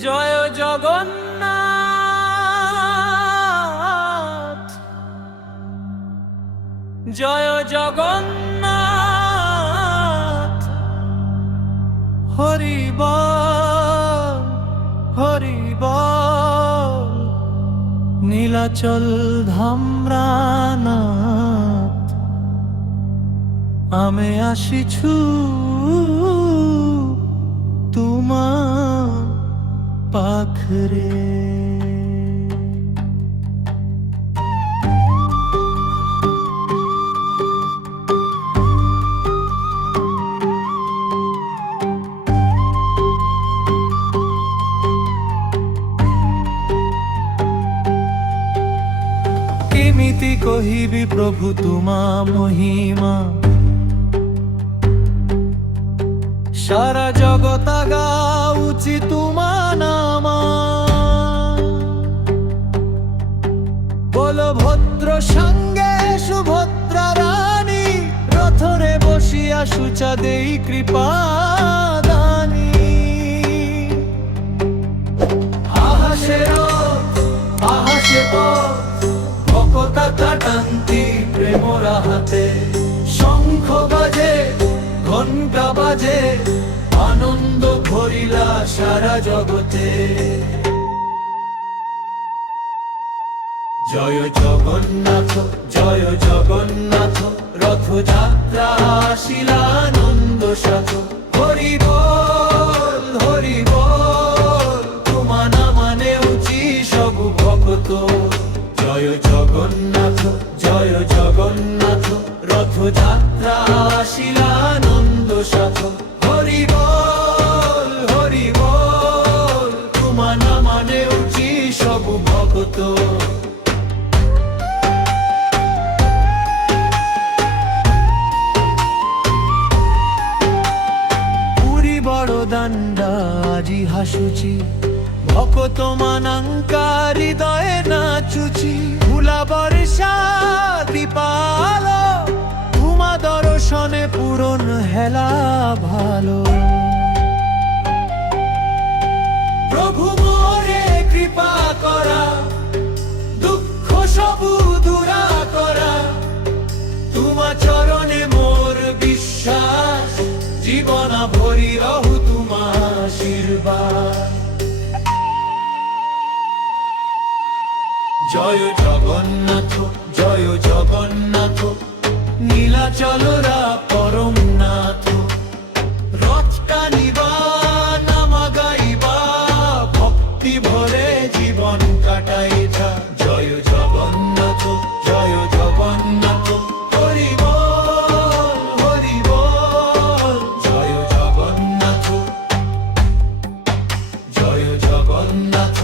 জয় জগন্নাথ, জয় জগন্নাথ। হরি বল, হরি বল। নীলাচল ধামরানাথ, আমি আসিছু তোমা পাখরে। কেমিতি কহিবি প্রভু তোমা মহিমা, সারা জগতা গাউচি তোমা নামা। বলভদ্র সঙ্গে সুভদ্রা রানী, রথরে বসিয়া সুচা দেই কৃপা দানী। আহাসে রথ, আহাসে পথ, ভকতা কাটান্তি প্রেমরা হাতে। শঙ্খ বাজে, ঘণ্টা বাজে, আনন্দ ভরিলা সারা জগতে। জয় জগন্নাথ, জয় জগন্নাথ, রথযাত্রা আসিলা আনন্দ সাথ। হরি বল, হরি বল, তোমা নামা নেউচি সবু ভক্ত। জয় জগন্নাথ, জয় জগন্নাথ, রথযাত্রা আসিলা আনন্দ সাথ। হরি বল, হরি বল, তোমা নামা নেউচি সবু ভক্ত। পুরী বড় দান্ডা আজি হাসুচি, ভকত মানাঙ্কা হৃদয়ে নাচুচি। ভুলা বর্ষা দীপাল, তোমা দর্শনে পূরণ হেলা ভালো। প্রভু মোরে কৃপা করা, দুঃখ সবু দূরা করা। তোমা চরণে মোর বিশ্বাস, জীবনা ভরি রহু তোমা আশীর্বাদ। জয় জগন্নাথ, জয় জগন্নাথ, নীলাচলরা পরম নাথ। রথ টানিবা, নামা গাইবা, ভক্তি ভরে জীবন কাটাইছা। জয় জগন্নাথ, জয় জগন্নাথ, হরি বল, হরি বল। জয় জগন্নাথ, জয় জগন্নাথ,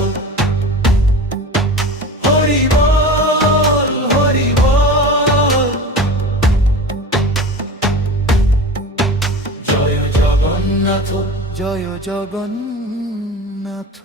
হরি বল, হরি বল। জয় জগন্নাথ, জয় জগন্নাথ।